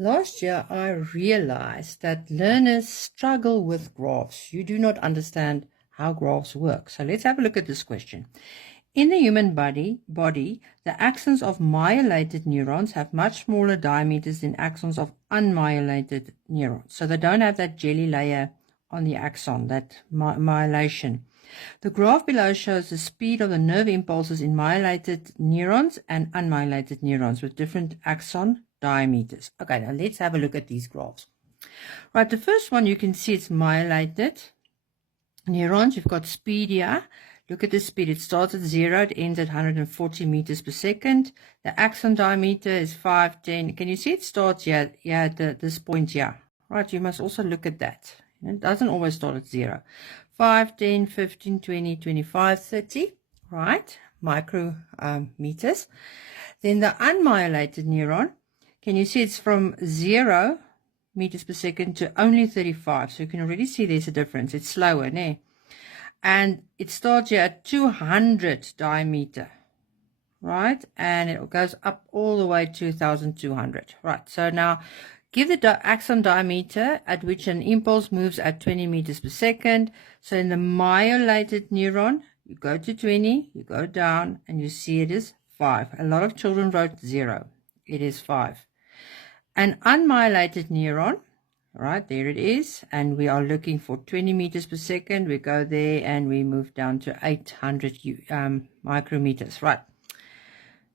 Last year, I realized that learners struggle with graphs. You do not understand how graphs work. So let's have a look at this question. In the human body, the axons of myelated neurons have much smaller diameters than axons of unmyelated neurons. So they don't have that jelly layer on the axon, that myelation. The graph below shows the speed of the nerve impulses in myelated neurons and unmyelated neurons with different axon diameters. Okay, now let's have a look at these graphs. Right, the first one you can see it's myelated neurons. You've got speed here. Look at the speed. It starts at 0, it ends at 140 meters per second. The axon diameter is 5, 10. Can you see it starts here at this point here? Right, you must also look at that. It doesn't always start at 0. 5, 10, 15, 20, 25, 30, right? Micrometers. Then the unmyelated neuron, can you see it's from 0 meters per second to only 35. So you can already see there's a difference. It's slower, né? And it starts here at 200 diameter, right? And it goes up all the way to 1200, right? So now give the axon diameter at which an impulse moves at 20 meters per second. So in the myelated neuron, you go to 20, you go down, and you see it is 5. A lot of children wrote 0. It is 5. An unmyelated neuron, right, there it is, and we are looking for 20 meters per second. We go there and we move down to 800 micrometers, right.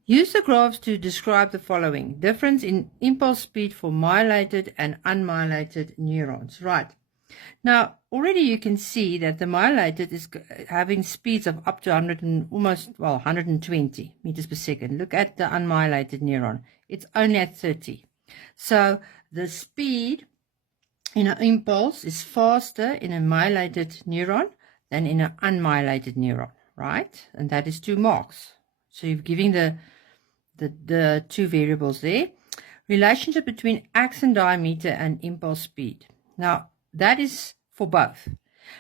Use the graphs to describe the following. Difference in impulse speed for myelated and unmyelated neurons, right. Now, already you can see that the myelated is having speeds of up to 120 meters per second. Look at the unmyelated neuron. It's only at 30. So the speed in an impulse is faster in a myelated neuron than in an unmyelated neuron, right? And that is 2 marks. So you're giving the 2 variables there. Relationship between axon diameter and impulse speed. Now, that is for both.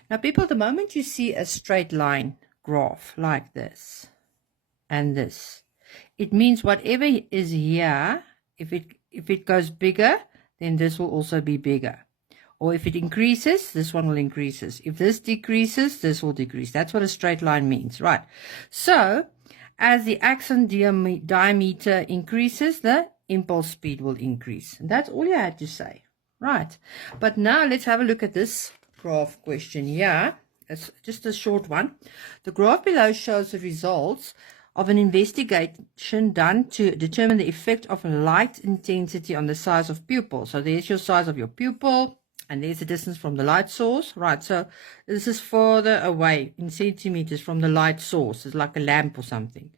Now, people, the moment you see a straight line graph like this and this, it means whatever is here, if it goes bigger, then this will also be bigger. Or if it increases, this one will increase. If this decreases, this will decrease. That's what a straight line means, right? So, as the axon diameter increases, the impulse speed will increase. And that's all you had to say, right? But now let's have a look at this graph question here. It's just a short one. The graph below shows the results of an investigation done to determine the effect of light intensity on the size of pupil. So there's your size of your pupil, and there's the distance from the light source, right? So this is further away in centimeters from the light source. It's like a lamp or something.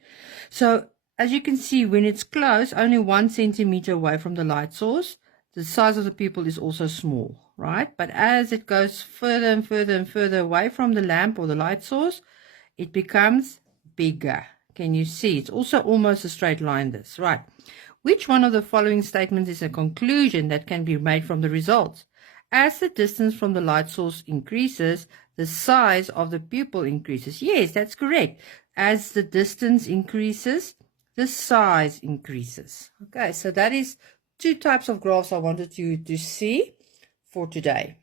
So as you can see, when it's close, only 1 centimeter away from the light source, the size of the pupil is also small, right? But as it goes further and further and further away from the lamp or the light source, it becomes bigger. Can you see? It's also almost a straight line, this, right? Which one of the following statements is a conclusion that can be made from the results? As the distance from the light source increases, the size of the pupil increases. Yes, that's correct. As the distance increases, the size increases. Okay, so that is 2 types of graphs I wanted you to see for today.